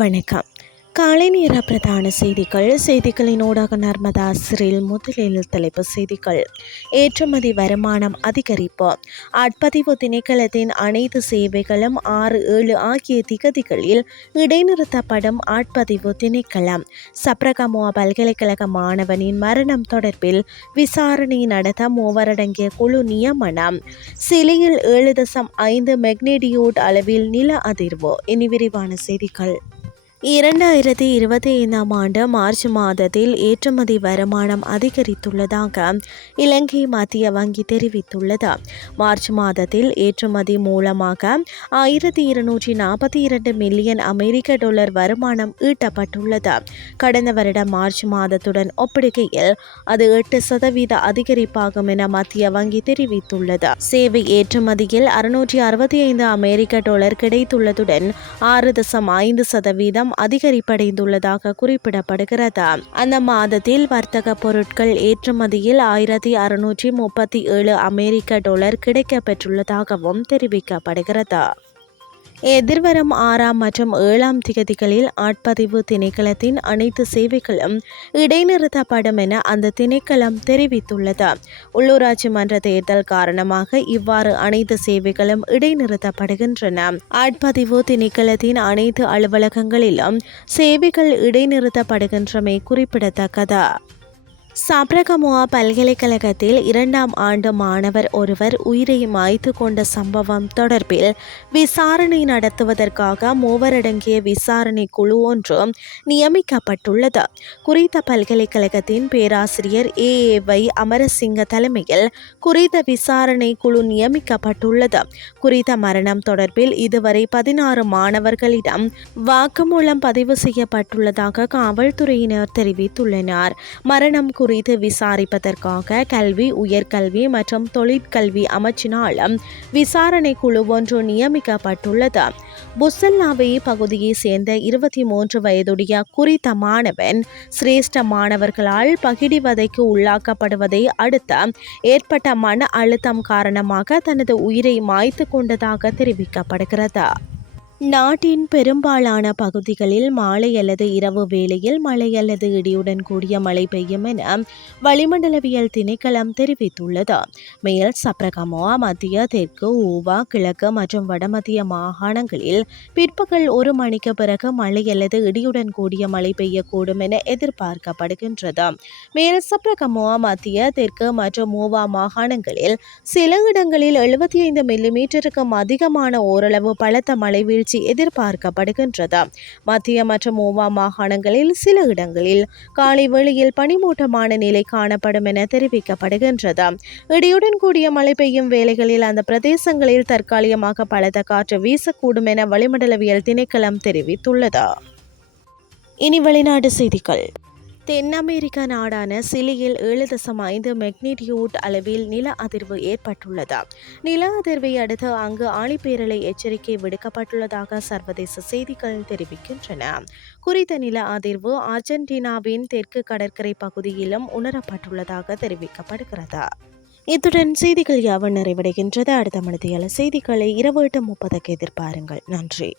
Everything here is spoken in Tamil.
வணக்கம். காலை நேர பிரதான செய்திகளினூடாக நர்மதா சிறில் முதலில் தலைப்புச் செய்திகள். ஏற்றுமதி வருமானம் அதிகரிப்பு. ஆட்பதிவு திணைக்களத்தின் அனைத்து சேவைகளும் 6-7 ஆகிய திகதிகளில் இடைநிறுத்தப்படும். ஆட்பதிவு திணைக்களம். சப்ரகமுவ பல்கலைக்கழக மாணவனின் மரணம் தொடர்பில் விசாரணை நடத்த 3 அடங்கிய குழு நியமனம். சிலியில் 7.5 மெக்னிடியூட் அளவில் நில அதிர்வு. இனி விரிவான செய்திகள். 2025 ஆண்டு மார்ச் மாதத்தில் ஏற்றுமதி வருமானம் அதிகரித்துள்ளதாக இலங்கை மத்திய வங்கி தெரிவித்துள்ளது. மார்ச் மாதத்தில் ஏற்றுமதி மூலமாக 1242 மில்லியன் அமெரிக்க டாலர் வருமானம் ஈட்டப்பட்டுள்ளது. கடந்த வருடம் மார்ச் மாதத்துடன் ஒப்பிடுகையில் அது 8% அதிகரிப்பாகும் என மத்திய வங்கி தெரிவித்துள்ளது. சேவை ஏற்றுமதியில் 665 அமெரிக்க டாலர் கிடைத்துள்ளதுடன் 6.5% அதிகரிப்படைந்துள்ளதாக குறிப்பிடப்படுகிறது. அந்த மாதத்தில் வர்த்தக பொருட்கள் ஏற்றுமதியில் 1637 அமெரிக்க டாலர் கிடைக்கப்பெற்றுள்ளதாகவும் தெரிவிக்கப்படுகிறது. எதிர்வரும் 6 மற்றும் 7 திகதிகளில் ஆட்பதிவு திணைக்களத்தின் அனைத்து சேவைகளும் இடைநிறுத்தப்படும் என அந்த திணைக்களம் தெரிவித்துள்ளது. உள்ளூராட்சி மன்ற தேர்தல் காரணமாக இவ்வாறு அனைத்து சேவைகளும் இடைநிறுத்தப்படுகின்றன. ஆட்பதிவு திணைக்களத்தின் அனைத்து அலுவலகங்களிலும் சேவைகள் இடைநிறுத்தப்படுகின்றமை குறிப்பிடத்தக்கது. சப்ரகமுவ பல்கலைக்கழகத்தில் 2ஆம் ஆண்டு மாணவர் ஒருவர் உயிரை மாய்த்து கொண்ட சம்பவம் தொடர்பில் விசாரணை நடத்துவதற்காக 3 அடங்கிய விசாரணை குழு ஒன்று நியமிக்கப்பட்டுள்ளது. குறித்த பல்கலைக்கழகத்தின் பேராசிரியர் A.A.வை அமரசிங்க தலைமையில் குறித்த விசாரணை குழு நியமிக்கப்பட்டுள்ளது. குறித்த மரணம் தொடர்பில் இதுவரை 16 மாணவர்களிடம் வாக்குமூலம் பதிவு செய்யப்பட்டுள்ளதாக காவல்துறையினர் தெரிவித்துள்ளனர். மரணம் குறித்து விசாரிப்பதற்காக கல்வி, உயர்கல்வி மற்றும் தொழிற்கல்வி அமைச்சினாலும் விசாரணை குழு ஒன்று நியமிக்கப்பட்டுள்ளது. புசல்லாவை பகுதியை சேர்ந்த 23 வயதுடைய குறித்த மாணவன் சிரேஷ்ட மாணவர்களால் பகிடிவதைக்கு உள்ளாக்கப்படுவதை அடுத்து ஏற்பட்ட மன அழுத்தம் காரணமாக தனது உயிரை மாய்த்து கொண்டதாக தெரிவிக்கப்படுகிறது. நாட்டின் பெரும்பாலான பகுதிகளில் மாலை அல்லது இரவு வேளையில் மழை அல்லது இடியுடன் கூடிய மழை பெய்யும் என வளிமண்டலவியல் திணைக்களம் தெரிவித்துள்ளது. மேல் சப்ரகமுவ, மத்திய, தெற்கு, ஊவா, கிழக்கு மற்றும் வடமத்திய மாகாணங்களில் பிற்பகல் 1 மணிக்கு பிறகு மழை அல்லது இடியுடன் கூடிய மழை பெய்யக்கூடும் என எதிர்பார்க்கப்படுகின்றது. மேல் சப்ரகமுவ, மத்திய, தெற்கு மற்றும் ஊவா மாகாணங்களில் சில இடங்களில் 75 மில்லிமீட்டருக்கும் அதிகமான ஓரளவு பலத்த மழை வீழ்ச்சி எதிர்பார்க்கப்படுகின்றது. மத்திய மற்றும் ஊவா மாகாணங்களில் சில இடங்களில் காலை வேளையில் பனிமூட்டமான நிலை காணப்படும் என தெரிவிக்கப்படுகின்றது. இடியுடன் கூடிய மழை பெய்யும் வேளைகளில் அந்த பிரதேசங்களில் தற்காலிகமாக பலத்த காற்று வீசக்கூடும் என வளிமண்டலவியல் திணைக்களம் தெரிவித்துள்ளது. இனி வெளிநாட்டு செய்திகள். தென் அமெரிக்க நாடான சிலியில் 7.5 மெக்னிடியூட் அளவில் நில அதிர்வு ஏற்பட்டுள்ளது. நில அதிர்வை அடுத்து அங்கு ஆழிப்பேரலை எச்சரிக்கை விடுக்கப்பட்டுள்ளதாக சர்வதேச செய்திகள் தெரிவிக்கின்றன. குறித்த நில அதிர்வு அர்ஜென்டினாவின் தெற்கு கடற்கரை பகுதியிலும் உணரப்பட்டுள்ளதாக தெரிவிக்கப்படுகிறது. இத்துடன் செய்திகள் யாவும் நிறைவடைகின்றது. அடுத்த மணித்தியால செய்திகளை 28:30 எதிர்பாருங்கள். நன்றி.